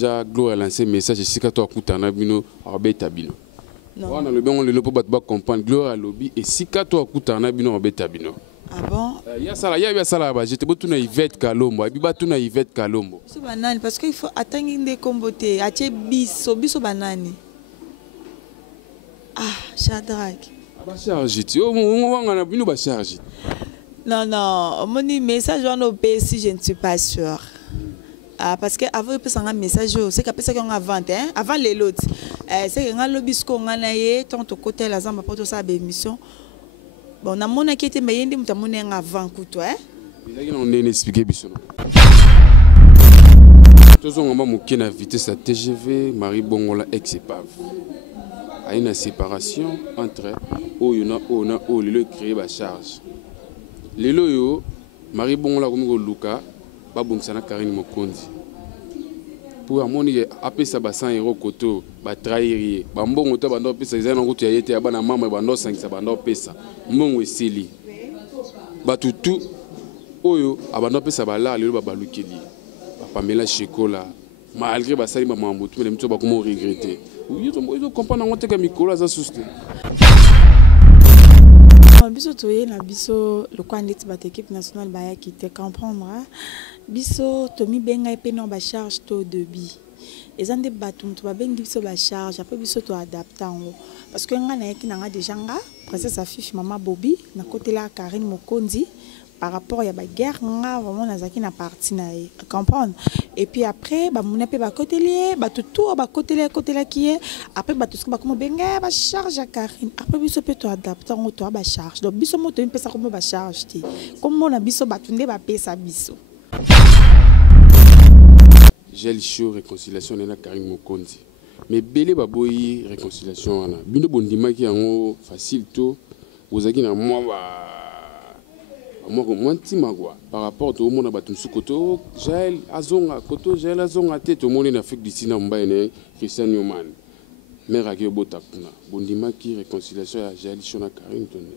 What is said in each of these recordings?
Déjà, Gloire a lancé un message ici quand tu as écouté Bino, Tabino. Non. On a le bon le pour comprendre Gloire à lobby et si quand tu as écouté Bino, Tabino. Ah bon? Il y a ça là, j'étais beau tout na Yvette Kalombo, et puis tout na Yvette Kalombo. C'est banane parce qu'il faut attendre des combotés, acheter biso banane. Ah, Shadrach. Ba charge ti. Oh, on va Bino ba charge. Non, mon message on au si je ne suis pas sûre. Ah, parce que avant de un message, c'est qu'après ça qu'on a vente, hein, avant les lots. C'est que on a le bisco, on a naé, tant au côté la zamba pour tout ça émission. Bon, on a mon qui était meilleur, on a mon avant couteau, hein. Il on est expliqué bisco. Tous on va moquer la vitesse à TGV, Marie Bongola ex-épave. Il y a une séparation entre où le créé la charge. Les loyaux, Marie Bongola comme Luka, Babungsana Karine Mokondi. Pour amoni après ça ba 100 € koto ba trahir ba mbongo to bando pesa izana ngutu ya yete ya bana mama bando 5 bando pesa mbongo esili ba tutu oyo abando pesa ba la lelo ba balukeli ba pamela chocolat malgré ba sali mama mbutu mais mto ba comment regretter oui to comprendre ngote ka mikolo za suste biso toye na biso le coin de notre équipe nationale ba qui te comprendre biso tomi benga pe no ba charge to debi ezande batum to ba bengi biso ba charge après biso to adapter ngo parce que nga na yaki na nga déjà nga princesse affiche maman Bobby na côté la Karine Mokondi par rapport à la guerre nga vraiment nazaki na partie na comprendre et puis après ba mona pe ba côté lié ba tout ba côté là qui est après ba tout ce ba comme benga ba charge à Karine après biso pe to adapter ngo to ba charge donc biso moto une pesa comme ba charge ti comme on a biso ba tunde ba pesa biso. Gel chaud réconciliation na Karine Mokondi mais belé baboyi réconciliation wana bino bondima ki yango facile to ozaki na moi ntima quoi par rapport au monde batum sukoto Gel azonga koto Gel azonga te to monde na Afrique du Sud na mbaine Christian Newman mère aki botakuna bondima ki réconciliation ya Gel chaud na Karine tonne.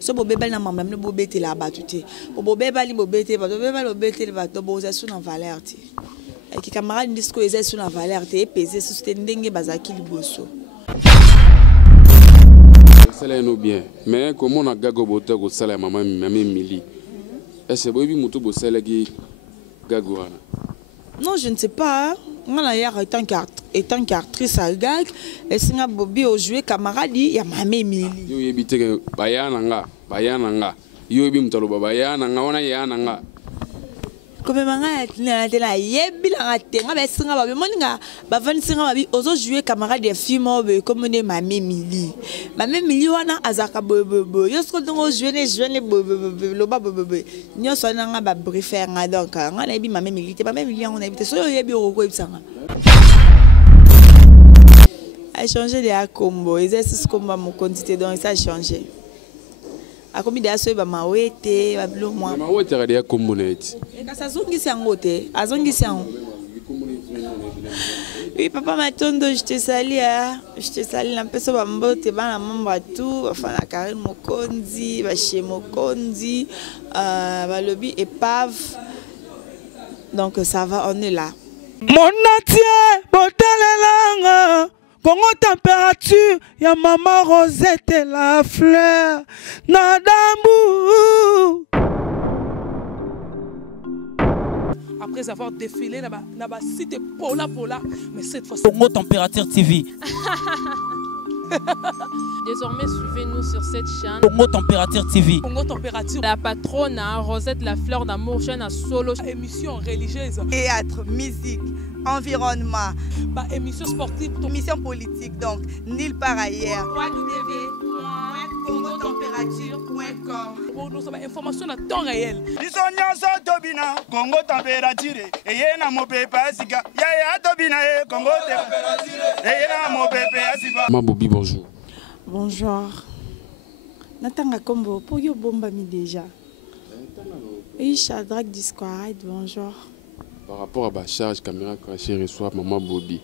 So bobebali na mama mne bobete la batute bobebali bobete ba to boza sous na valeur ti et ki camarade disco eza sous na valeur ti peser sous te ndenge bazaki liboso ça no bien mais comment on a gago bota ko sala maman mili est-ce bobi muto bo sala ki gago wana non je ne sais pas ngala ya étant qu'actrice à gag et singa Bobby au jouer camarade ya mame mili yo yebite bayana nga yo yebi mutalo bayana nga wana yana nga comme manga na la yebi la tenga ba singa ba moninga ba van singa ba bi ozo jouer camarade ya film comme ne mame mili wana azaka bobo yo sko dongo jouer ne lo ba bobo nyo so na nga ba briefer nga donc nga na yebi mame mili te mame mili on a habité so yo yebi o ko ibsanga a changé de combo exercice combo mon quantité donc ça a changé a combi de so ba mawete ba bilo moi mawete ga de combo net e ka sazongisi yango te azongisi yango oui papa Matondo je te salue un peu so ba mbote bana mamba tout enfin la Karine Mokondi ba chez Mokondi ba lobby épave donc ça va on est là mon natie botelelanga Congo température, ya maman Rosette la fleur, Nadambu. Après avoir défilé, n'a cité Pola, mais cette fois Congo Température TV. Désormais, suivez-nous sur cette chaîne. Congo Température TV. Congo Température. La patronne Rosette la fleur d'amour, chaîne à solo. Émission religieuse. Théâtre, musique, environnement. Bah, émission sportive. Émission politique, donc, nulle part ailleurs. www.congotempérature.com. Nous avons information à temps réel. Congo Température. Et y a mon pépé Asika. Yaya Tobina, Congo Température. Et y a mon pépé Asika. Maman Bobby, bonjour. Bonjour. Natanga Kombo, pour yo bomba mi déjà. Et Shadrach Discord, bonjour. Par rapport à la charge caméra cachée reçoit Maman Bobby.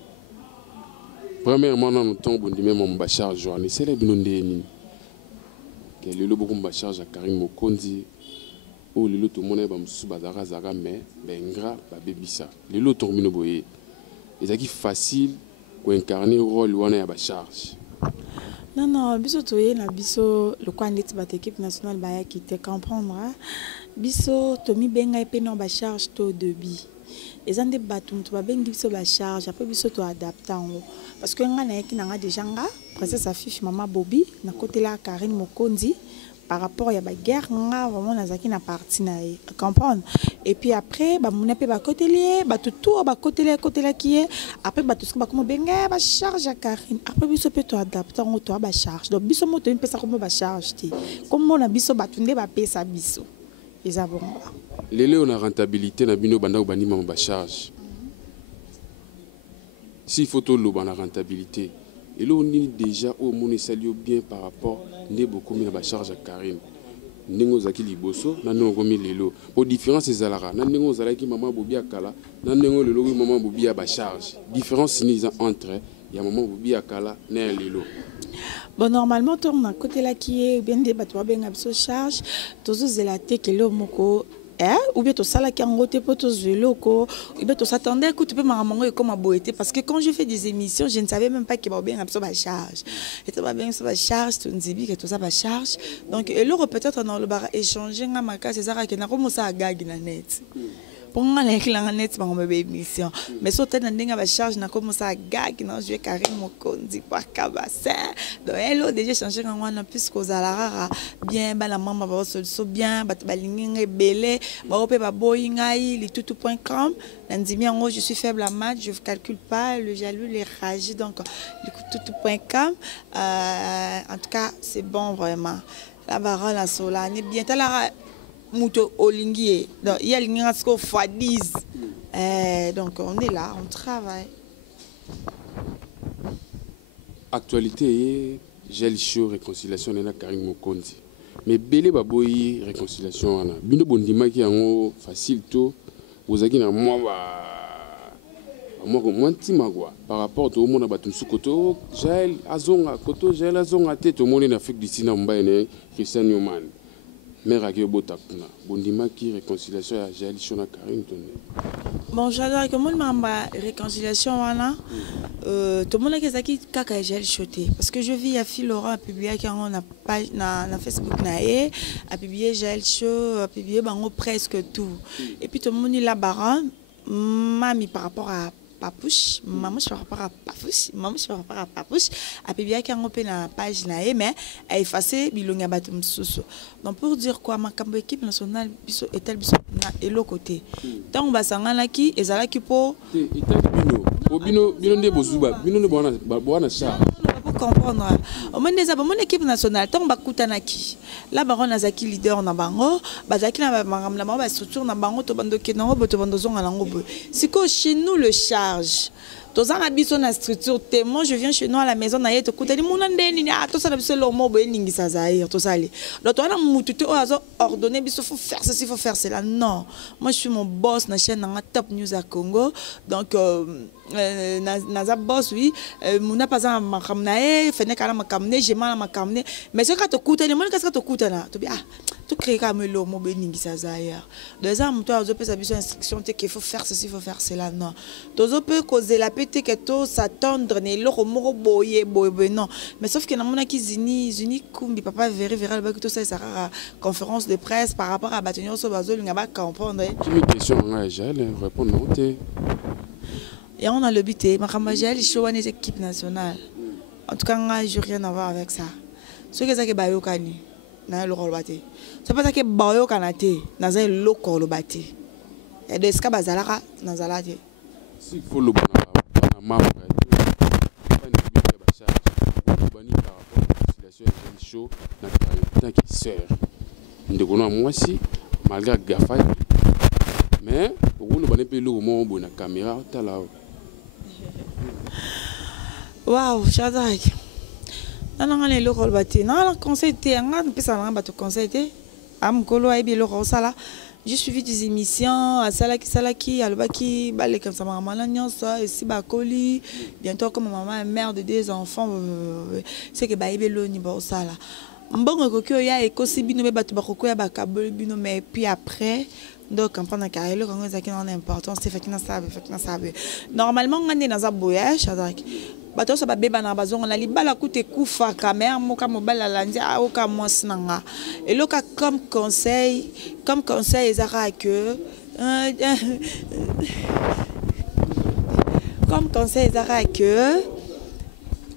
Premièrement, nous avons dit même mon charge journée. C'est les binondés. Quel est le beaucoup de charge à Karine Mokondi. oh lelo tout monde ba musu bazaka zaka mais bengra ba bebisa lelo tourmino boye ezaki facile ko incarner rôle wana ya ba charge. Non, non, biso toye na biso le coin de cette équipe nationale baya qui te comprendre. Biso tomi benga epe no ba charge to debi. Ezande batum to ba bengi biso ba charge après biso to adapter en parce que nga na yaki na déjà nga princesse affiche maman Bobby na côté la Karine Mokonzi par rapport à la guerre nga vraiment nazaki na partie na comprendre et puis après ba mona pe ba côté lié ba tout ba côté là qui est après ba tout ce ba comme benga ba charge à Karine après biso peut to adapter en to ba charge donc biso moto une pesa comme ba charge ti comme on a biso ba tunde ba pesa biso les avons lelo na rentabilité na bino banda bani mama ba charge si photo lo na rentabilité et là on est déjà au monde salio bien par rapport ne beaucoup mais la charge à Karine ndingo zaki liboso na ndingo komi lelo pour différence ezalaka na ndingo zalaki maman Bobby akala na ndingo lelo maman Bobby ba charge différence ni entre ya maman Bobby akala na lelo. Bon, normalement, on a côté là qui est bien débattu, bien abso charge, tous les élatés que l'homme moko, ou bien tout ça là qui en route pour tous les locaux, ou bien tout ça attendait que tu peux m'arranger comme à boiter parce que quand je fais des émissions, je ne savais même pas qu'il va bien abso charge. Et tu vas bien abso charge, tu nous dis que tout ça va charge. Donc, et là peut-être on a le bar échanger à ma case, c'est ça qui n'a pas commencé à gagner na net. Pour moi, les clients net vont me émission. Mais surtout dans les charge, n'a commencé à gagner, non, je vais carrément mon condi par cabassin. Donc, elle déjà changé quand on a plus qu'aux alara bien, bah la maman va se bien, bah balingé belé, bah on peut pas boyingai, les tout.com. On dit bien, je suis faible à maths, je ne calcule pas, le jaloux, les rages, donc le tout.com. En tout cas, c'est bon vraiment. La baronne la solane, bien, t'as la Mouto Olingier. Donc, il y a l'ingénieur fois 10. Donc, on est là, on travaille. Actualité, gel chaud, réconciliation, on a Karine Mokonzi. Mais Bélé Baboyi, réconciliation, on a. Bino Bondima qui est facile tout. Vous avez dit, moi, par rapport au monde à Batumsu Koto, Jaël Azonga, Koto, Jaël Azonga, tête au monde en Afrique du Sina, Mbaye, Christian Newman. Mais Ragio Botakuna, Bondima qui réconciliation à Jaël Chona Karine Tonne. Bon, j'adore que mon mamba réconciliation voilà. Tout le monde qui est kaka Jaël Choté parce que je vis à Phil Laurent a publié quand on a page na Facebook naé a publié Jaël Cho a publié bango presque tout. Et puis tout le monde il la baronne mami par rapport à Papouche, maman je par rapport à Papouche, maman je par rapport à Papouche, a publié quand on peut na page naé mais a effacé bilonga batum soso. Donc pour dire quoi ma cambo équipe nationale biso etel biso na elo côté. Tant ba sangana ki ezala ki po bino nde bozuba bino nde bwana cha comprendre au moins des mon équipe nationale tant ba kutanaki la baron azaki leader na bango bazaki na bangamla ba structure na bango to bando ke na bo to bando zonga na ngobo siko chez nous le charge tous en habitant la structure moi je viens chez nous à la maison na yeto kutani muna ndeni ni to ça biso lo mo bo eningi sa zaire to ça les donc on a mututu o azo ordonné biso faut faire ceci faut faire cela non moi je suis mon boss na chaîne na Top News à Congo donc naza boss oui muna pas en makamnae fene kala makamne je mal makamne mais ce que to kutani moi qu'est-ce que to kutana to bi tout créer comme le mo bo eningi sa zaire deux ans toi azo pesa biso instruction te qu'il faut faire ceci faut faire cela non tozo peut causer la que tout s'attendre ne lo moro boye non mais sauf que na mona ki zini kumbi papa verra le tout ça sera conférence de presse par rapport à batonyo so bazo linga ba comprendre une question nga Jaël répondre non té et on a le but ma Jaël show une équipe nationale en tout cas nga je rien à voir avec ça ce que ça que bayokani na le rôle baté c'est pas ça que bayokana té na za le ko baté et de ska bazalaka na zalate si faut le membre par rapport à la situation chaud dans qui sert ndekona moi si malgré gafa mais au le banepé le moment bon na caméra ta là waouh Shadrach non le rôle bâti non conseil té ngam pesa ngam bato conseil té am kolo ay bi le rôle ça là. J'ai suivi des émissions à Salaki, à Lobaki, comme ça, maman, ici, Bakoli, bientôt comme maman est mère de 2 enfants, c'est que Baïbé le niveau ça là. mbongo kokio ya ekosi bino be batu bakoko ya bakabolo bino mais puis après donc comprendre carré le quand ça qui en importance c'est fait que ça normalement on est dans un voyage donc bato ça ba beba na bazongo na libala kute kufa kamera moka mobala landi a oka mosnanga et le cas comme conseil ezara que comme conseil ezara que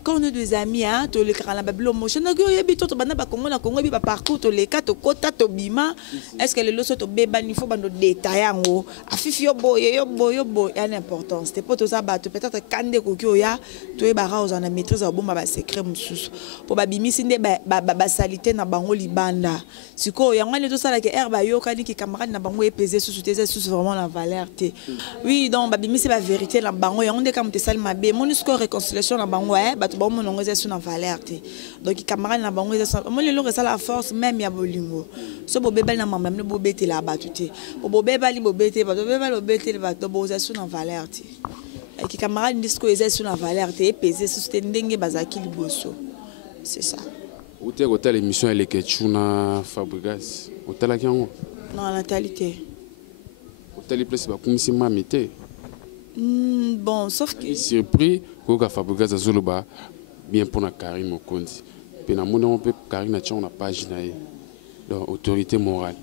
quand on est des amis, hein, tu les crans la bablo motion, na yo yebi to bana ba Congo na Congo bi ba parcours to les quatre kota to bima. Est-ce que le loso to beba il faut bando détail ngo. Afifi yo boy y a une importance. T'es pas tout ça ba peut-être kande ko kyo ya to e bara aux en maîtrise au bomba ba secret mususu. Po ba bimi sinde ba salité na bango libanda. Siko ya ngane to sala ke herba yo kani ki camarade na bango e peser sous tes sous vraiment la valeur té. Oui, donc ba bimi c'est la vérité na bango ya onde kam te sal mabe. Mon score réconciliation na bango tu bon mon ongoze sur na valeur té donc camarade na bango mo le lo la force même ya bolingo so bo bebel na mama no bo bete la batuté bo bebali bo bete ba bebal bo bete ba to bo sur na valeur té et qui camarade disco eza sur na valeur té peser sur te ndenge bazaki liboso c'est ça ou te ko l'émission elle est Chuna Fabregas o tala kiango non natalité o tali place ba kumisi mamité bon sauf que surpris que Fabregas azoloba bien pour na Karine Mokondi pe na mona on peut Karine na tchon na page na donc autorité morale.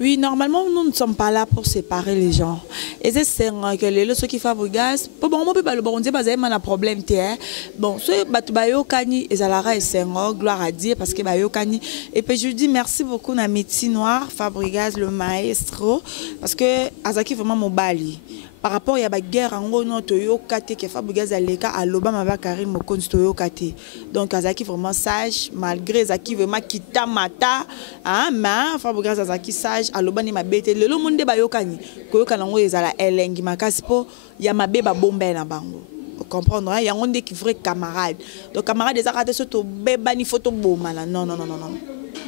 Oui, normalement nous ne sommes pas là pour séparer les gens. Et c'est que les ceux qui Fabregas bon on peut pas le bon dire parce que un problème té bon ce batu bayo kani ezalara esengo gloire à Dieu parce que bayo kani et puis je dis merci beaucoup na métier noir Fabregas le maestro parce que azaki vraiment mobali par rapport à la guerre en gros non toyo kate que Fabregas aleka aloba maba Karine Mokonzi toyo kate donc azaki vraiment sage malgré zaki vraiment kita mata hein mais Fabregas azaki sage aloba ni mabete lelo monde bayokani koyoka nango ezala elengi makasi po ya mabe ba bombe na bango comprendre il y a onde qui vrai camarade donc camarade ezaka te soto beba ni photo boma non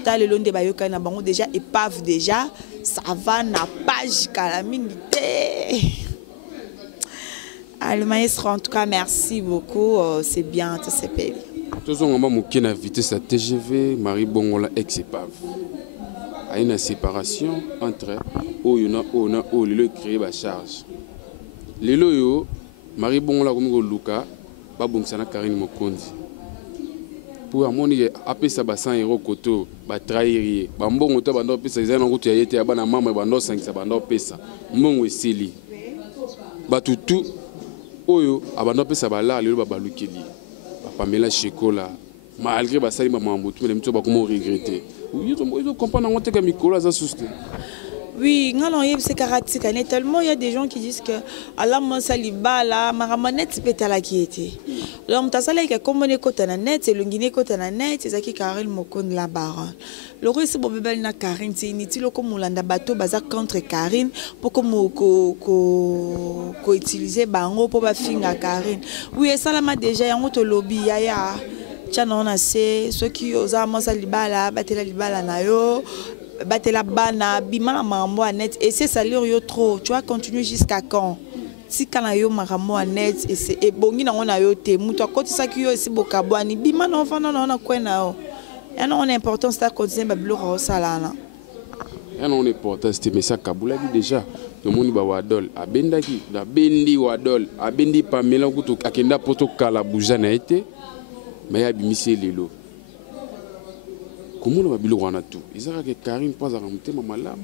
ta le londe bayokani na bango déjà épave déjà ça va na page kalamingi te. Le maestro, en tout cas, merci beaucoup. C'est bien, c'est payé. Tous on va moquer la vitesse à TGV, Marie Bongola ex-épave. Il y a une séparation entre le créé la charge. Les loyaux, Marie Bongola comme Luka, Babonsana Karine Mokondi. Pour amoni après ça ba 100 € koto ba trahir ba mbongo to bando pesa izana ngutu ya yete abana mama bando 5 bando pesa mbongo esili batutu oyo abando pesa bala lelo babalukeli Pamela Chekola malgré basali mamambo tout les mito ba comment regretter oui ils comprendre on te ka mikolo za suste. Oui, c'est caractéristique. Tellement il y a des gens qui disent que Allah m'a saliba la maramanette petala qui était. L'homme ta salé que comme on est côté na net, c'est le Guinée côté na net, c'est ça qui Karine Mokonzi la baronne. Le roi c'est bobel na Karine, c'est inutile comme Molanda bateau baza contre Karine pour comme ko utiliser bango pour ba finga Karine. Oui, ça là m'a déjà en auto lobby ya. Tiens on a c'est ceux qui osa m'a saliba la batela libala na yo. Batela bana bima mambo net et c'est salir yo trop tu vas continuer jusqu'à quand si kana yo maramo net et c'est et bongi na ona yo te muto akoti saki yo esi bokabwani bima na ofana na kwena yo ya non important c'est continuer bablo ro salana ya non important c'est mais ça kabula déjà le monde ba wadol abendaki da bendi wadol abendi Pamela kuto akenda poto kala buja na été mais ya bimisi lelo. Comment on va bien voir tout? Ils ont que Karine pas à remonter maman là,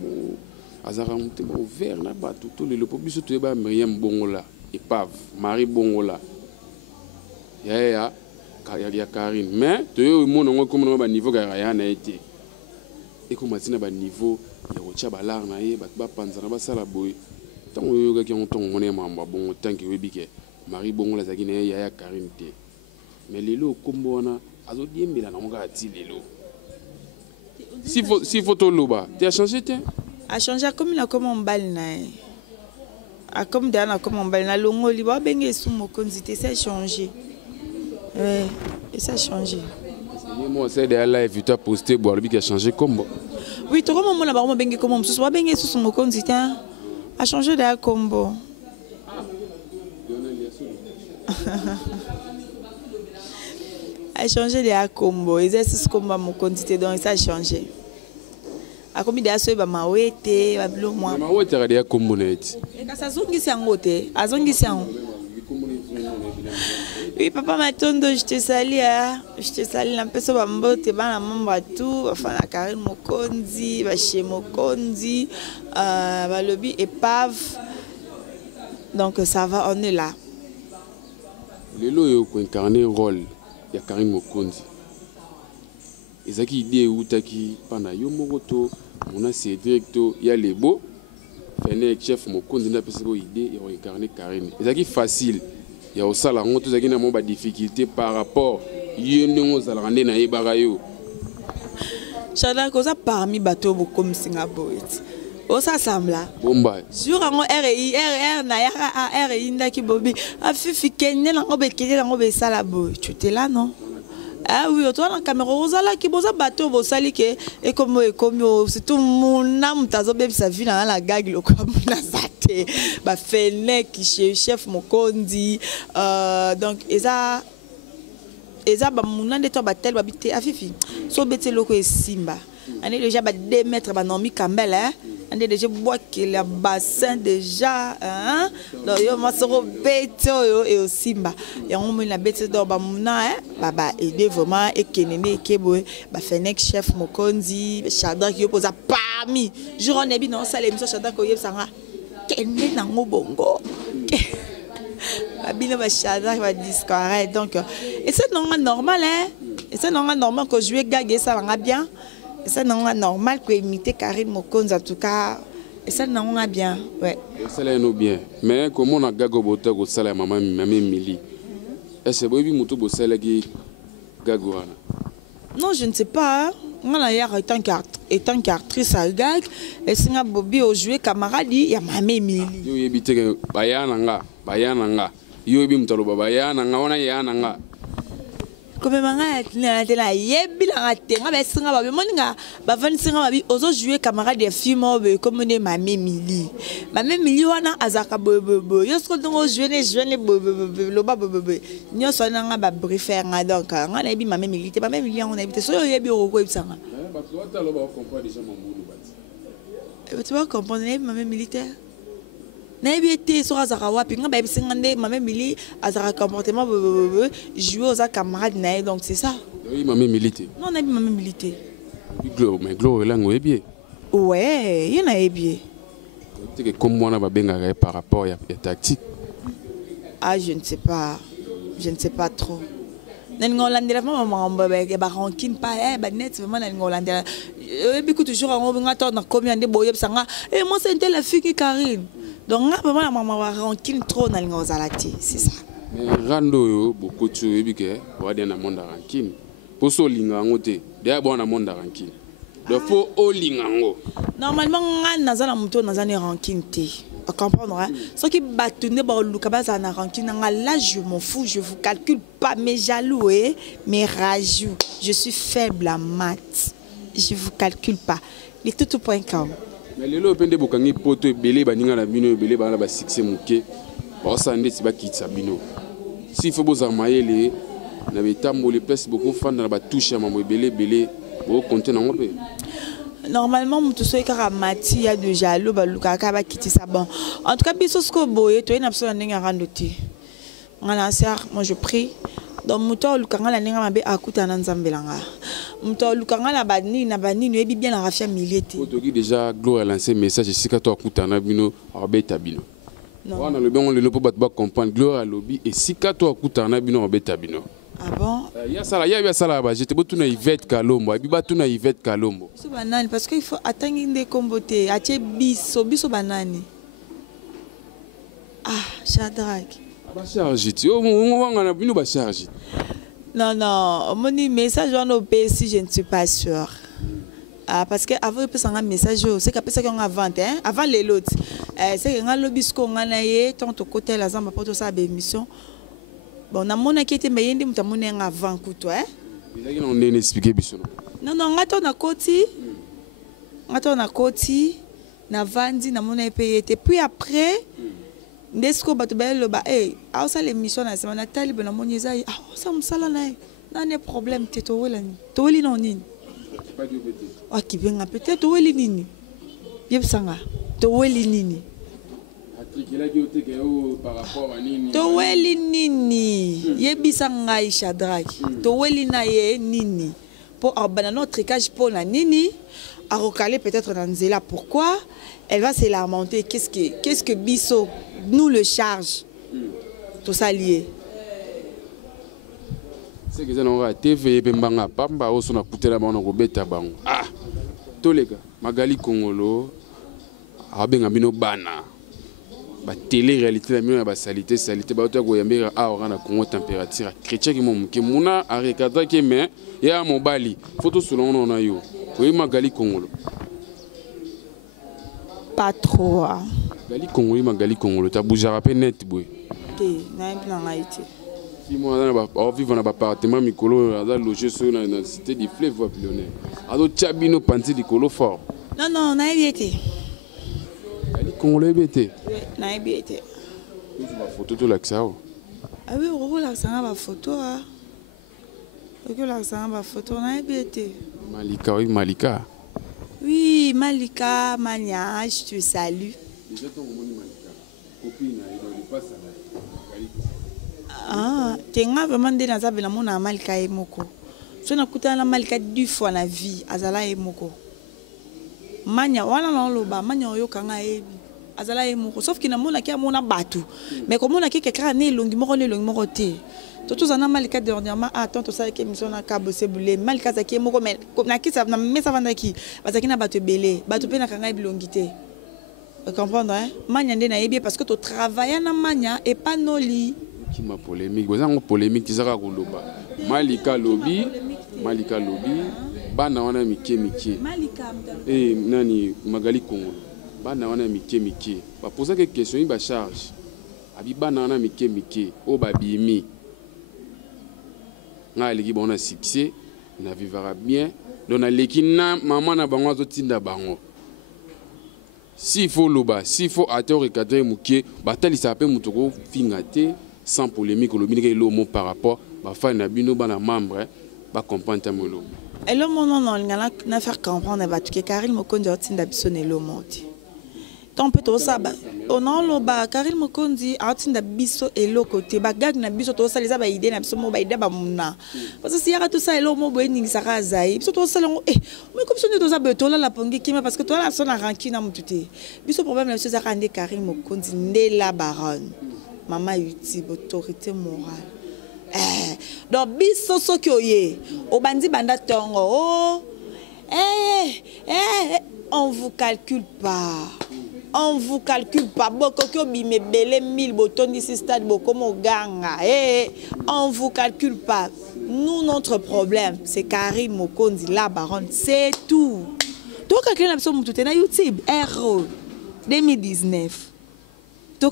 à remonter au vert là bas tout le peuple surtout ba Myriam Bongola, épave Marie Bongola. Ya Karine, mais tu es au monde on comme on va niveau garaya na été. Et comme matina ba niveau ya ocha balar na ye ba panzana ba sala boy. Tant yo ga ki on ton on est mamba bon tant que webi ke Marie Bongola za gine ya Karine te. Mais lelo kombo wana azo diembela na nga ati lelo. Si photo loba, tu as changé t'es? A changé comme la comme on balle na. A comme dana comme on balle na longo liba bengi sous Mokonzi te ça changé. Ouais, et ça changé. Moi c'est de la live tu as posté boire lui qui a changé combo. Oui, tout comme on a vraiment bengi comme on sous bengi sous Mokonzi te a changé de combo. a changé de combo. Exercice combo mon quantité donc ça a changé. A comme dia so ba mawete ba bilo moi. Mawete ka dia combo net. E ka sa zongi si angote, azongi si ango. Oui papa matondo je te salue je te salue na peso ba mbote ba na mamba tout enfin na Karine Mokonzi, ba chez Mokonzi, ba lobby épave. Donc ça va, on est là. Lelo yo ko incarner rôle ya Karine Mokonzi. Ezaki idée utaki pana yo mokoto mona Cédric to ya lebo fene chef Mokonzi na pesa ko idée ya incarner Karine. Ezaki facile ya osala ngoto zaki na mo ba difficulté par rapport yendo zala rande na yebara yo. Chada ko za parmi bateau bokom Singapour. Osa samla bomba sur ngo RI na ya RI ndaki bobi afifi kenye na ngo bekele na ngo besala boy tu es là non. Ah oui, toi la caméra osala ki boza bateau bosali ke et comme c'est tout mon âme tazo bébé sa vie dans la gag le comme na zate ba fene ki chef Mokonzi donc eza ba munande to batel ba bité afifi so bete loko e simba ane déjà ba 2 mètres ba nomi Campbell hein. On a déjà bois que le bassin déjà hein donc yo masoro beto et aussi bah et on met la bête dans ba muna hein baba aider vraiment et kenene kebo ba fenek chef Mokonzi Shadrack yo posa parmi jour on est bien non ça l'émission Shadrack yo sanga kenene na ngobongo babino ba Shadrack va disparaître donc et c'est non normal hein et c'est non normal que jouer gaguer ça va bien. Et ça non normal que imiter Karine Mokonzi en tout cas et ça non bien ouais ça là non bien mais comment on a gago bota ko sala maman Mili est-ce que bobi muto bo sala ki gago ana non je ne sais pas on a hier étant qu'actrice à gag et singa bobi au jouer camarade ya maman Mili yo yebite ke bayana nga yo yebi mutalo bayana nga ona yana nga comme manga la yebi la tenga ba singa ba moninga ba van singa ba bi ozo jouer camarade de film comme ne Mamé Mili wana azaka bo yo sko donc jouer lo ba nyo so na ba briefer nga donc nga na bi Mamé Mili te Mamé Mili on a habité so yebi oko ebisanga ba to ta lo ba comprendre déjà mon boulot bati tu vas comprendre Mamé militaire na été sur azara wapi nga ba bisengande Mamé Mili azara comportement jouer aux camarades na donc c'est ça oui Mamé militaire non na Mamé militaire mais gloire là ngo bien ouais il na bien c'est que comme moi na ba benga par rapport ya tactique ah je ne sais pas trop nan ngolande la maman ba rancune pas ba net vraiment nan ngolande et puis toujours on nga to na combien de boyeb sanga et moi c'est la fille qui Karine donc vraiment la maman va rancune trop dans ngozalati c'est ça mais rando yo beaucoup tu ebike wa de na monde rancune pour so linga ngote de bon na monde rancune de faut o linga ngo normalement nga nazana muto nazana rancune te à comprendre hein ce qui batune ba luka baza na rancune nga là je m'en fous je vous calcule pas mes jaloux mes rageux je suis faible en maths je vous calcule pas les tout.com mais lelo pende bokangi poto ebele baninga na bino ebele bana ba succès muke ba sande ti ba kitsa bino si faut boza mayele na betambo les places beaucoup fan na ba touche mambo ebele bo compter na ngope normalement mutu so ekara mati ya de jaloux ba lukaka ba kitisa bon en tout cas biso sko boye to ina pso ndenge randoti ngana sœur moi je prie donc mutu lukanga la ndenge mabe akuta na nzambelanga mutu lukanga na banini ebi bien na rafia milité otoki déjà gloire lancer message sika to akuta na bino abeta bino non on le bon le po bat ba comprendre gloire lobby et sika to akuta na bino abeta bino ah bon ya sala ba j'étais beau tuna Yvette Kalombo abi ba tuna Yvette Kalombo so banani parce que il faut attendre des comboté atie biso banani ah Shadrack ba charge ti o wanga na bino ba charge non mon message on au si je ne suis pas sûr ah parce que avant peut un message c'est qu'après ça qu'on avant hein avant les autres c'est que on lobisco on a yé tant au côté la zamba pour tout ça émission bon na mona qui était mayende mutamone avant kuto hein il a on est expliquer biso non ngato na koti na vandi na mona payé puis après Nesco bato ba lo ba ah ça l'émission na semaine tali bona moniza ah ça musala na Nani problème te towelani. Toweli non nini. Ah kibenga peut-être toweli nini. Yebsanga. Toweli nini. Toweli nini. Yebisanga Shadrach. Toweli na ye nini. Pour abana notre tricage pour la nini. À recaler peut-être dans Nzela. Pourquoi? Elle va se lamenter. Qu'est-ce que Bisso nous le charge? Tout ça lié. C'est que ça n'a TV bembanga pamba oso na kutela bana ko beta bango. Ah. Tolega Magali Kongolo abenga bino bana. Ba télé réalité la mino ba salité ba to ko yambira a ora na Congo température chrétien ki mom ke muna a rekata ke mais ya mobali photo selon on a yo. Oui Magali Kongolo. Pas trop. Magali Kongolo ta boujara pe net boy. OK, na plan Haïti. Si moi on vit dans appartement mikolo à loger sur la cité du fleuve Babylonais. Ado Tchabino panti di kolo fort. Non, na été. Ali Kongolo ebete. Na été. Tu vas photo to l'accent. Ah oui, on l'accent ba photo ah. OK, l'accent ba photo na été. Malika. Oui, Malika, Mania, je te salue. Déjà ton Malika. Copine, il pas ça. Ah, tenga vraiment de na zabela mona Malika e moko. So na kutana Malika 2 fois na vie, azala e moko. Manya wana na loba, manya oyo kanga ebi. Azala e moko, sauf que na mona ki amona batu. Mais comme on a quelqu'un né longi moko te. Toto zana Malika dernièrement attends to ça ke mission na kabo sebule. Malika za ki moko mais na ki ça na mesa vanda ki. Bazaki na batu belé, batu pe na kanga ebi longi te. Vous comprenez hein? Manya ndé na ebi parce que tu travailles na manya et pas noli. Qui m'a polémique, vous avez une polémique qui sera koloba. Malika lobby, bana wana mike. Malika eh nani Magali Kongolo. Bana wana mike. Ba poser quelques questions, il ba charge. Abi bana wana mike o ba bimi. Na leki bona succès, na vivra bien. Donc leki na maman na bango zotinda bango. S'il faut loba, s'il faut attendre cadre muke, batali ça peut mutoko fingate. Sans polémique, le ministre est par rapport à faire un membre, va comprendre un peu. Et le monde n'a faire comprendre que Karil Mokondi a été d'absonner le monde. Tant peut on ça, on a le bas Karil Mokondi a été d'abso et le côté bagag n'a biso to ça les a idée n'a biso mo baïda bamuna. Parce que si y a tout ça et le mo boening ça razaï, biso to ça mais comme si on est dans un beto là la pongi qui parce que toi la son a rancune à mututé. Biso problème la chose a rendu Karil Mokondi né la baronne. Maman YouTube autorité morale. Donc biso sokyoye au bandi banda tongo. On vous calcule pas. On vous calcule pas. Bokokyo bime belé 1000 boton d'ici stade bokomo ganga. On vous calcule pas. Nous notre problème c'est Karil Mokondi la baronne, c'est tout. Toi calculer la personne tout na YouTube RO 2019.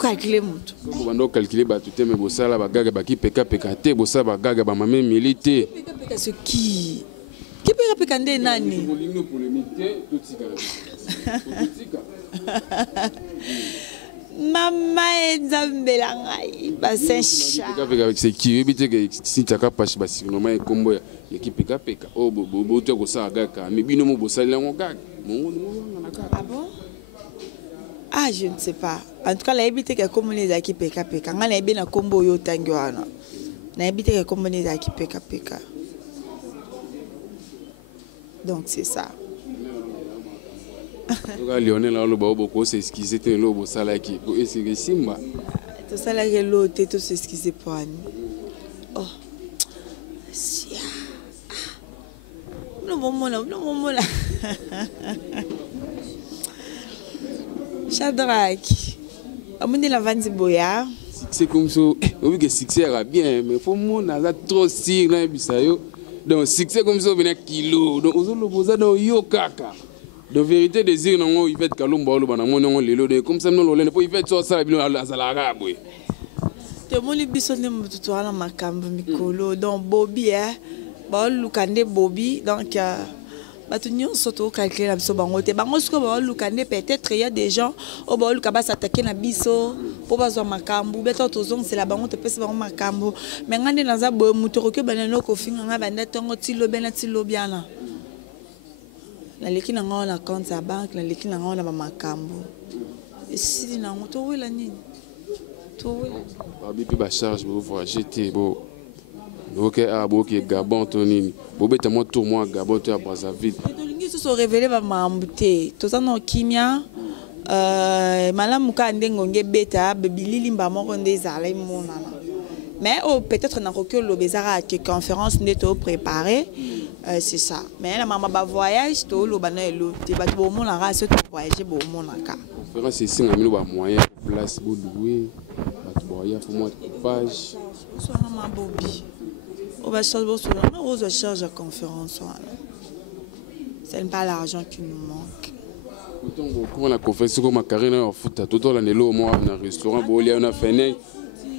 Calculer monte. On va calculer tout mais bossala bagaga baki peka te bossa bagaga ba mame milité. Peka ce qui peka ndé nani. Mama ezambela ngai ba sencha. Peka avec ce qui ebite que si taka pashi basi normalement kombo ya ki peka o bo to ko sa gaga mais bino mo bossala ngo gaga. Ah bon? Ah, je ne sais pas. En tout cas, la habité que comme les aki peka. Quand on a bien un combo yo tangoana. La habité que comme les aki peka. Donc c'est ça. Lionel a beaucoup s'excuser te lobo salaki. Et Simba. Tout ça là que l'autre tout s'excuser pour Annie. Oh. Sia. Non bon là. Shadrach, on la vente boya. C'est comme ça. On veut que succès ira bien, mais faut mon a trop sire là bisayo. Donc succès comme ça venait kilo. Donc on le poser dans yo kaka. De vérité désir non il fait kalumba lo bana mon non lelo de comme ça non le il fait ça bino azalaga boy. Te moni biso ne mututu ala makambo mikolo donc Bobby ba lukande Bobby donc Batunyo soto calculer la biso bango te bango siko ba luka ne peut-être il y a des gens au ba luka ba s'attaquer na biso pour bazwa makambu beto tozong c'est la bango te pesa bango makambu mais ngande na za bo mutoro ke banano ko finga nga banda tongo tilo bena tilo biana na leki na ngona compte ya banque na leki na ngona ba makambu si na ngoto wela nini to wela ba bipi ba charge bo voyager te bo ok aboki Gabon tonini bobeta mo tour moi Gabon to ya Brazzaville tolingi so révéler ba mambuté to ça no kimia malamu ka ndengo ngebeta bebilili mba moko ndezala imonana mais peut-être na kokyo lo bezara que conférence neto préparé c'est ça mais la maman ba voyage to lo bana elo te ba bo mona ra se to voyager bo mona ka conférence ici na mino ba moyen place bo louer ba boya pour moi page so na mabobi on va charge à conférence. Ce n'est pas l'argent qui nous manque. Quand on a confessé que ma carrière en foot, tout le monde moi dans un restaurant, on a fait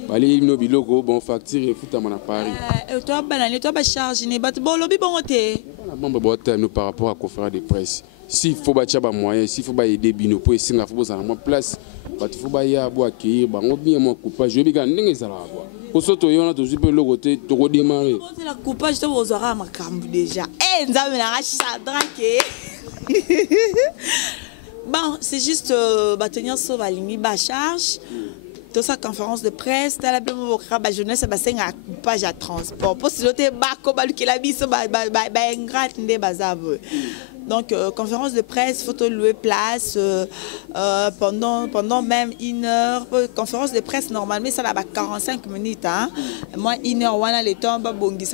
bali no biloko bon facture et foot à mon Paris. Toi banane, toi ba charge ne bat bon lobby bon té. La bombe boîte nous par rapport à conférence de presse. S'il faut ba tchaba moyen, s'il faut ba aider bino pour essayer à faut dans place, ba faut ba ya bo accueillir ba on bien mon coupage, je bi ga ndenge ça la bo. Pour ça, tu as toujours le côté de redémarrer. C'est la coupage de vos oreilles, ma cambre déjà. Eh, nous avons un chadraque. Bon, c'est juste tenir sur la limite de charge. Dans sa conférence de presse, dans la jeunesse, c'est un coupage à transport. Pour si l'autre est bas, comme il a mis, c'est un gratte de bazar. Donc, conférence de presse, faut louer place pendant même 1 heure. Conférence de presse, normalement, ça va 45 minutes. Hein. Moi, 1 heure, on a le temps, il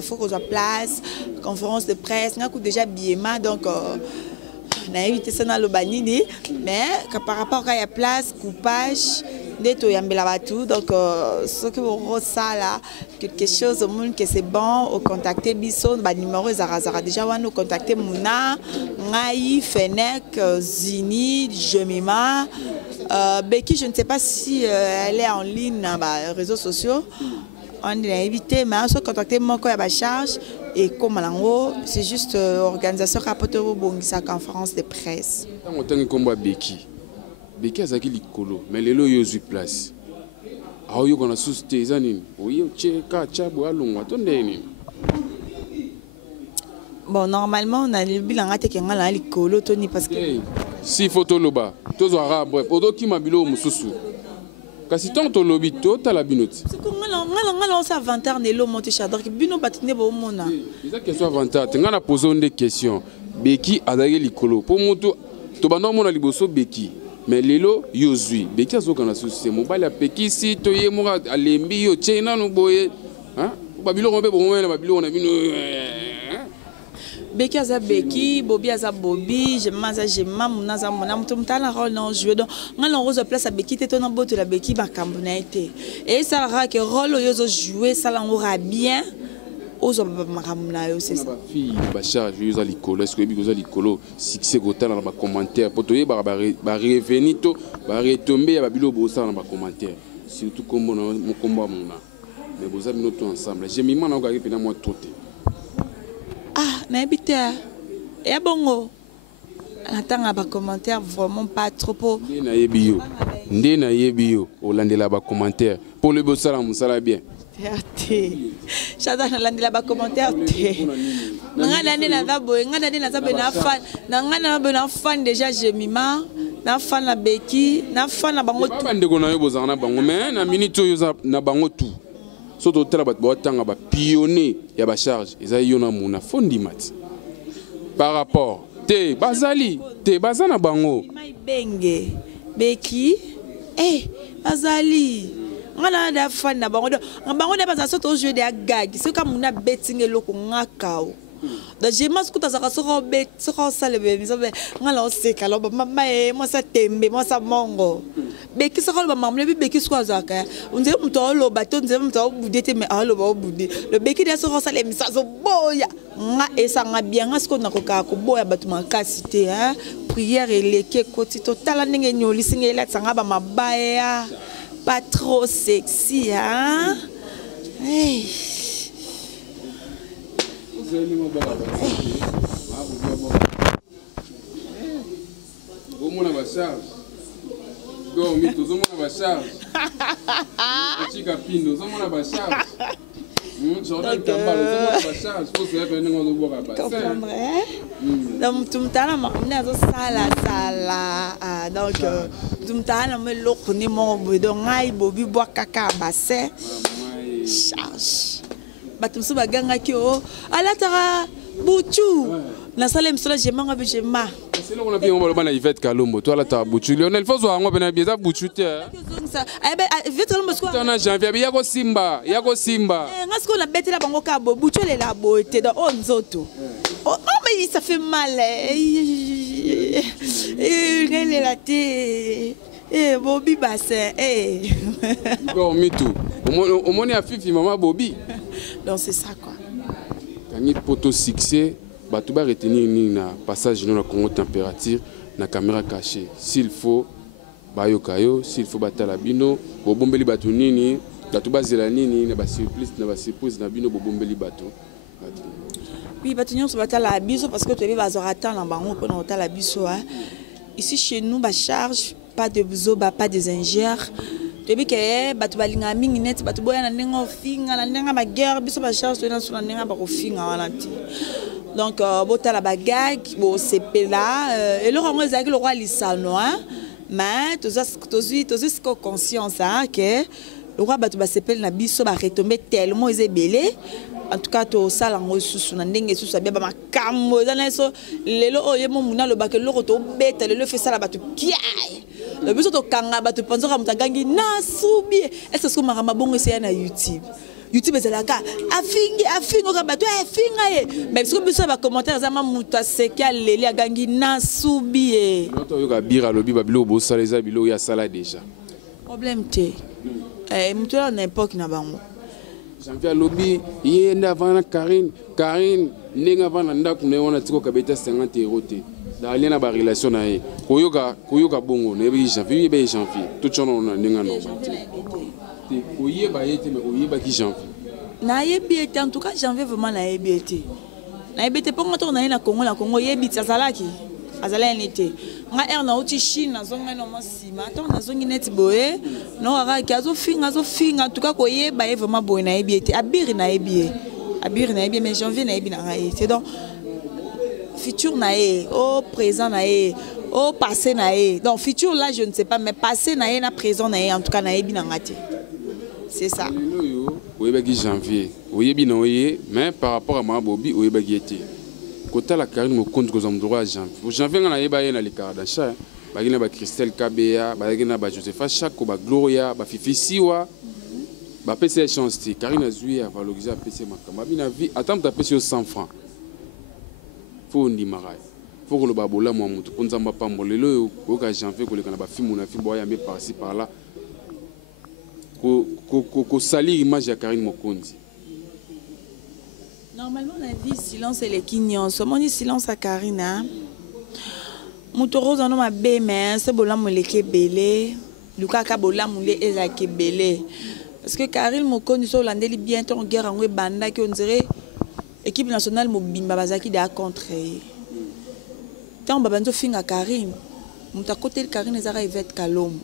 faut qu'on soit place. Conférence de presse, on a déjà bien, donc on a évité ça dans le banini. Mais par rapport à la place, coupage, donc ce que vous ça là quelque chose au monde que c'est bon au contacter Bison ba numéro Zarazara déjà on nous contacter Mouna Ngai Fenek Zini Jemima Becky je ne sais pas si elle est en ligne dans les réseaux sociaux on l'a invité mais on se contacter moi quand il y a charge et comme en c'est juste organisation rapporteur bon sa conférence de presse on t'a combat Becky Becky a zaki likolo mais lelo yozu place aho yo kona susute zanini oyo cheka chabu alungwa tondeni bon normalement on a le bilan ngate ke ngala likolo toni parce que si photo loba tozo arabe odoki mabilo mususu kasi tonto lobi to tala binoti c'est que ngala on s'inventaire ne lo monte chador que bino batine bo mona c'est question inventaire ngana poser une question Becky a zaki likolo pour moto to bano mona liboso Becky mais lelo yozui Becky azoka na souci mobali apeki si to ye moka alembi yo chena no boye hein babilo ko be bo na babilo na bino Becky aza Becky Bobby aza Bobby je muna za mona mutu mutala rôle non jouer donc ngala rose place à Becky te tona boto la Becky ba kambuna été et ça ra que rôle yo zo jouer ça la aura bien aux makamuna yo c'est ça ba fille ba charge yo za likolo est-ce que bi ko za likolo succès ko tala na ba commentaire poto ye ba revenir to ba retomber ya ba bilo bo ça na ba commentaire surtout comme mon combat mona mais vous avez notre ensemble j'ai mis moi na ko ga pena moi toté ah na habité et bongo atanga ba commentaire vraiment pas trop pour ndé na yebio olandela ba commentaire pour le bosala musala bien J'adore la bas commentaire. Fan déjà Jemima, na fan la Becky, na fan la bango. Pas de qu'on a eu besoin na bango mais na minute na bango tout. Surtout tela bat tanga ba pionnier ya ba charge. Eza yona muna fondi mat. Par rapport te bazali te bazana bango. Benge Becky bazali. Ngana da fan na bango da baza soto jeu de gag c'est comme na betting eloko ngakao da jema skuta za soko bet soko sale be bisobe ngala o seka lo mama mo sa tembe mo sa mongo Becky soko lo mamle bi Becky soko za ka unze mto lo bato unze mto budete me alo ba budi le Becky da soko sale misa zo boya nga esa nga bien nga soko na ko ka ko boya bato makasite hein prière eleke koti total ndenge nyoli singela tsanga ba mabaya pas trop sexy, hein? Hey. Bomona ba charge. Go mi tozomona ba charge. Chika pindo tozomona ba charge. Jordan Kambal tozomona ba charge. Faut se faire ngo boka ba. Comprendre. Donc tout mtana makamna zo sala. Donc tout mtana me lokuni mo bodo ngai bobi boa kaka bassin. Charge. Batumso baganga ki o alatara buchu. Na sala msola jema ngabe jema. C'est là qu'on a bien on va na Yvette Kalombo. Toi là ta buchu. Lionel Fozo ngo bena bieza buchu te. Yvette Kalombo sko. Tana janvier yako Simba. Ngasko na bete la bango ka bo buchu le la beauté dans on nzoto. Oh mais ça fait mal. Regardez la tête. Bobby bassin. Bon mitou. Au moins a Fifi maman Bobby. Donc c'est ça quoi. Quand il poto succès tu vas retenir na passage dans la Congo température na caméra cachée s'il faut bayokayo s'il faut batala bino bobombeli bato nini bato bazela nini na ba surprise na bino bobombeli bato. Oui bato nyonso batala biso parce que tu vas avoir attendre en bango pour batala biso ici chez nous ba charge pas de zoba pas des ingères tu sais que bato balinga mingi net bato boya na nengo finga na nenga ba guerre biso ba charge to na suna nenga ba ko finga wana ti. Donc, bota la bagarre, c'est là. Et le roi Lissano, mais tu as conscience que le roi Batouba s'appelle Nabiso va retomber tellement belé. En tout cas, tu as ça en ressources, n'endengue sous sa bien ma camo. Dans les so, les lo oye mon mouna le bac le roto bête le fait ça la batu qui le besoin de kanga batu penser à mutagangi na soubi. Est-ce que marama bon essayer na YouTube? YouTube c'est la gars afingo ka bato afinga mais parce que biso ba commentaire za mamuta seka leli agangi na soubi to yo ka bira lobi ba bilo bo sala za bilo ya sala déjà problème te muto na n'importe na bango Janvier lobi ye nda vana Karine nenga vana ndako ne wana tiko ka beta 50 € te da lena ba relation na ye koyoka bongo ne bi janvier tout chono na nenga no oye ba yete mais oye ba ki janvier na yebi en tout cas janvier vraiment na yebi pour moi on a na Congo yebi tsalaki azala nete nga na uti Chine na zonga no masima to na zongi net boye no ara ki azofinga en tout cas ko yeba vraiment boye na yebi abiri na yebi mais janvier na yebi na ngai c'est donc futur na ye au présent na ye au passé na ye donc futur là je ne sais pas mais passé na ye na présent na ye en tout cas na yebi na ngati. C'est ça. Oui, janvier. Oui, mais par rapport à ma Bobby, oui, quand la Karine me compte que j'ai droit à janvier. Janvier, on a eu les Kardashian, Christelle Kabea, Josepha Chako, Gloria, Fifi Siwa, PC chance. Karine a joué à valoriser à PC Makama. Attends, tu as payé 100 francs. Faut on dit marais. Faut que le babola, moi, mon tout, on s'en va pas moller le au janvier, que le canaba film, on a fait boire un par-ci par-là. Ko sali image ya Karine Mokonzi. Normalement la vie silence et les quignons. Somon dit silence à Karine hein. Mutoro zano ma be mais c'est bola moleke belé. Luka ka bola mule ezake belé. Parce que Karine Mokonzi so landeli bien ton guerre en banda qui on dirait équipe nationale mobimba bazaki da contrer. Tant babanzo finga Karine. Muta côté Karine ezara Yvette Kalombo.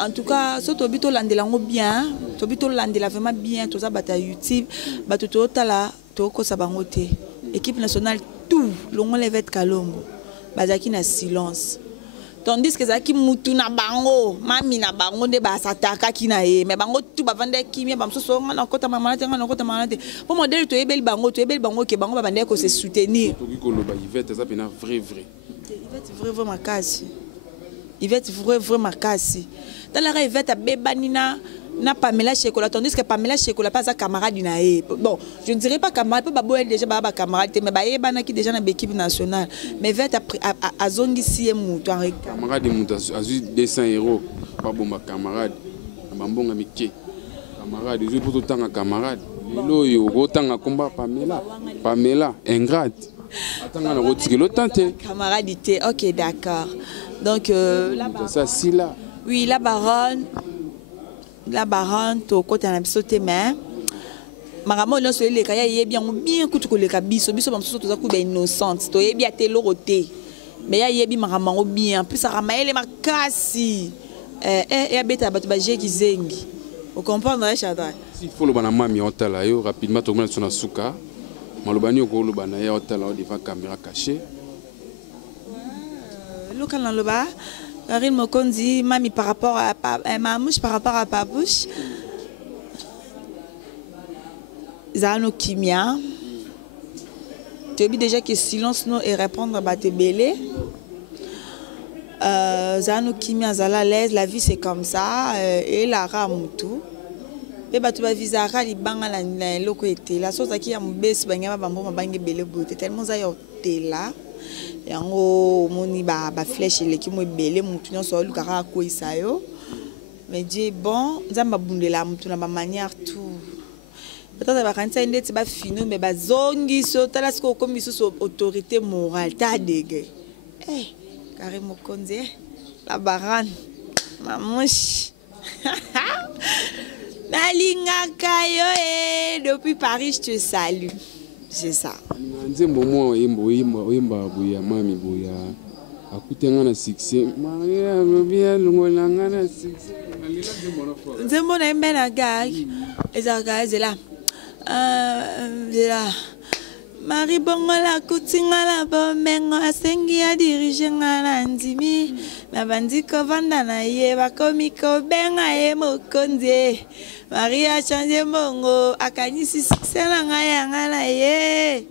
En tout cas, ce tobito landelango bien, tobito landela vraiment bien, tout ça bata YouTube, bata tout tala, tout ko sabangote. Équipe nationale tout, longo Yvette Kalombo, bazaki na silence. Tandis que zaki mutu na bango, mami na bango de basataka kina e, mais bango tout ba vande kimi ba msoso ngana kota mama na kota mama te. Pour modèle to ebel bango ke bango ba bande ko se soutenir. To ko lo ba Yvette ça pena vrai. Yvette vrai makasi. Yvette vrai makasi. Dans la Yvette a bébanina na Pamela Chekola, tandis que Pamela Chekola pas sa camarade na e. Bon, je ne dirais pas camarade, peut ba déjà ba camarade, mais ba ebana qui déjà na équipe nationale. Mais Yvette a zongi si mutu en camarade mutu a 200 €. Pas bon ma camarade. Bambonga mike. Camarade, je peux tout temps camarade. Lelo yo otanga combat Pamela ingrate. Attends na rotiki lo tante. Camarade té. OK, d'accord. Donc là ça si là. Oui, la baronne, au côté de la mais makambo nyonso eleka ya yebi yango bien kutu koleka biso bamosusu toza kuba innocente toyebi ate eloko te mais ya yebi makambo yango bien plus akamayele makasi eyabeta bato bajeki zengi okomprendre Shadrack si faut loba na mami otala yo rapidement tokomona so na suka malobani okoloba na ye otala o devant caméra cachée loka na loba Karine Mokonzi mami par rapport à Mamouche par rapport à Papouche Zano Kimia. Tu as déjà que silence nous et répondre à tes belé. Zano Kimia Zala l'aise, la vie c'est comme ça. Et la ramutu. Et bah tu vas viser à rali banga la loko était. La chose qui a mon bes banga bambo ma bangue belé beauté. Tellement ça yoté là. Yango moni ba flèche les qui mo belé mutu nyo so lukara ko isayo. Mais Dieu bon, nzamba bundela mutu na ba manière tout. Peut-être que quand il est fini, mais bazongi so tala sko comme sur autorité morale ta dégué. Karine Mokonzi la barane mamouche. Nalinga yo depuis Paris je te salue. C'est ça. Nzembo mo yemba buya mami buya akutenga na succès Maria bien longolanga na succès. Nzembo na mbena gag ezaka ezela Marie Bongola Kutingala Bomengo asengi ya dirige ngala ndimi na bandiko vanda na ye bakomiko benga ye Mokonzi Maria change mongo akanisi succès na ya ngala ye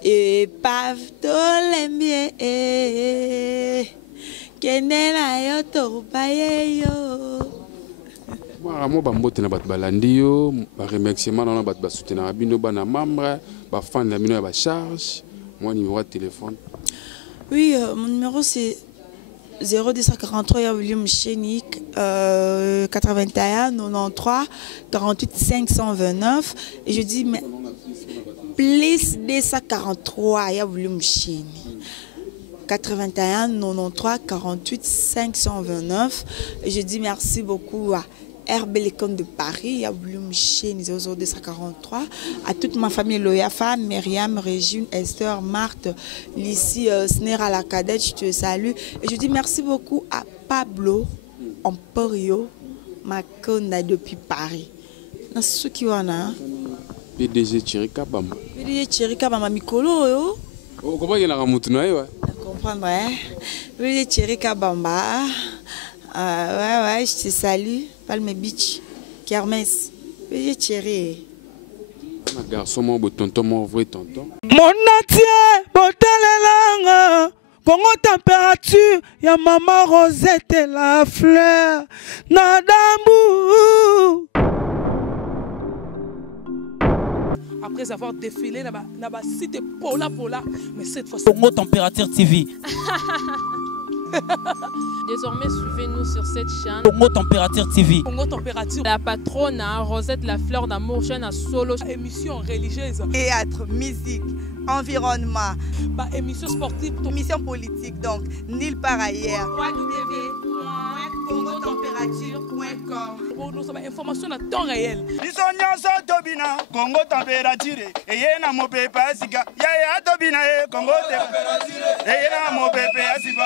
e pav tolembie kenela yo torupa ye yo Moi, bambote na bat balandi yo, ba remerciement na bat ba soutenir bino bana membre, ba fan na bino ba charge, mon numéro de téléphone. Oui, mon numéro c'est 0243 volume chénique 81 93 48 529 et je dis mais plus 243 ya volume chénique 81 93 48 529 et je dis merci beaucoup à Herbelecon de Paris, à Bloumchen 0243, à toute ma famille Loyafa, Myriam, Régine, Esther, Marthe, Lissi, Snera la cadette, je te salue. Et je dis merci beaucoup à Pablo Emporio Makonda depuis Paris. Dans ce qui en a. PDG Chirika Bamba. PDG Chirika Bamba Mikolo yo. Oh, comment il y a un mouton ouais. Comprendre hein. PDG Chirika Bamba. Ouais, je te salue. Palme Beach, Kermesse, PDG Thierry. Un garçon, mon tonton, mon vrai tonton. Mon atier, botalelanga. Congo température, ya maman Rosette la fleur. Nadambu. Après avoir défilé dans la cité Pola, mais cette fois-ci. Congo Température TV. Désormais, suivez-nous sur cette chaîne. Congo Température TV. Congo Température. La patronne Rosette la fleur d'amour, chaîne à solo. Émission religieuse. Théâtre, musique, environnement. Émission sportive. Émission politique, donc nulle part ailleurs. www.congotempérature.com. Nous avons information à temps réel. Bisonyoso tobina Congo température eye na mopepe asika ya tobina Congo température eye na mopepe asika